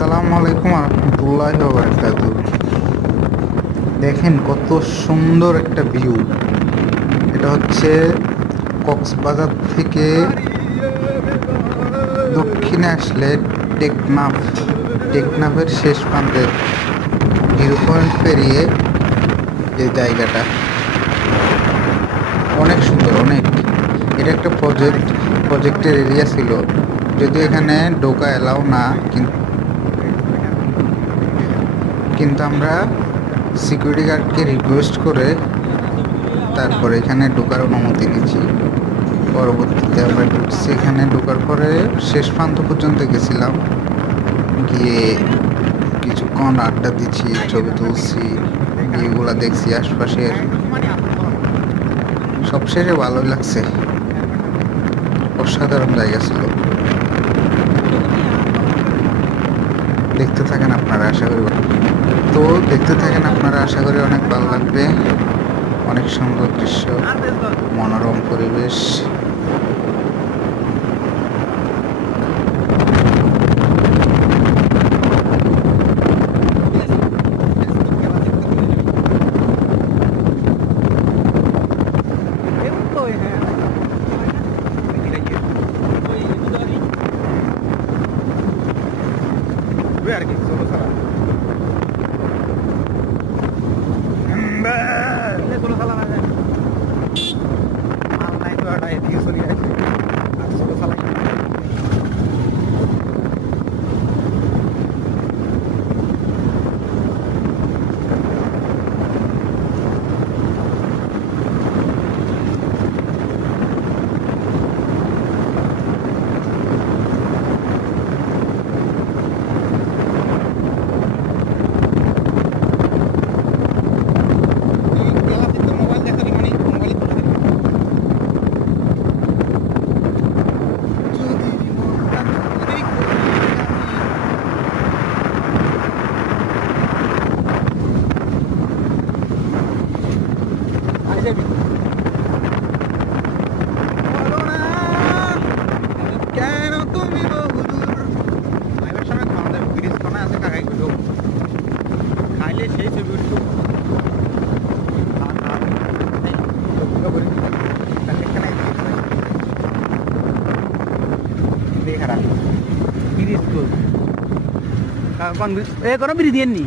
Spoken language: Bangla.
আসসালামু আলাইকুম রহমতুল্লাহি ওয়া বারাকাতুহু। দেখেন কত সুন্দর একটা ভিউ। এটা হচ্ছে কক্সবাজার থেকে দক্ষিণে আসলে টেকনাফ। টেকনাফের শেষ প্রান্তে জিরো পয়েন্ট পেরিয়ে যে জায়গাটা অনেক সুন্দর, অনেক। এটা একটা প্রজেক্টের এরিয়া ছিল, যদিও এখানে ঢোকা এলাও না, কিন্তু আমরা সিকিউরিটি গার্ডকে রিকোয়েস্ট করে তারপরে এখানে ঢোকার অনুমতি নিচ্ছি। পরবর্তীতে আমরা ঢুকছি। এখানে ঢোকার পরে শেষ প্রান্ত পর্যন্ত গেছিলাম, গিয়ে কিছুক্ষণ আড্ডা দিচ্ছি, ছবি তুলছি, ভিউগুলো দেখছি আশপাশের। সবশেষে ভালোই লাগছে, অসাধারণ জায়গা ছিল। দেখতে থাকেন আপনারা, আশা করি আশা করি অনেক ভালো লাগবে। অনেক সুন্দর দৃশ্য, মনোরম পরিবেশ। কোন এ কোনো বিড়ি দিয়েননি।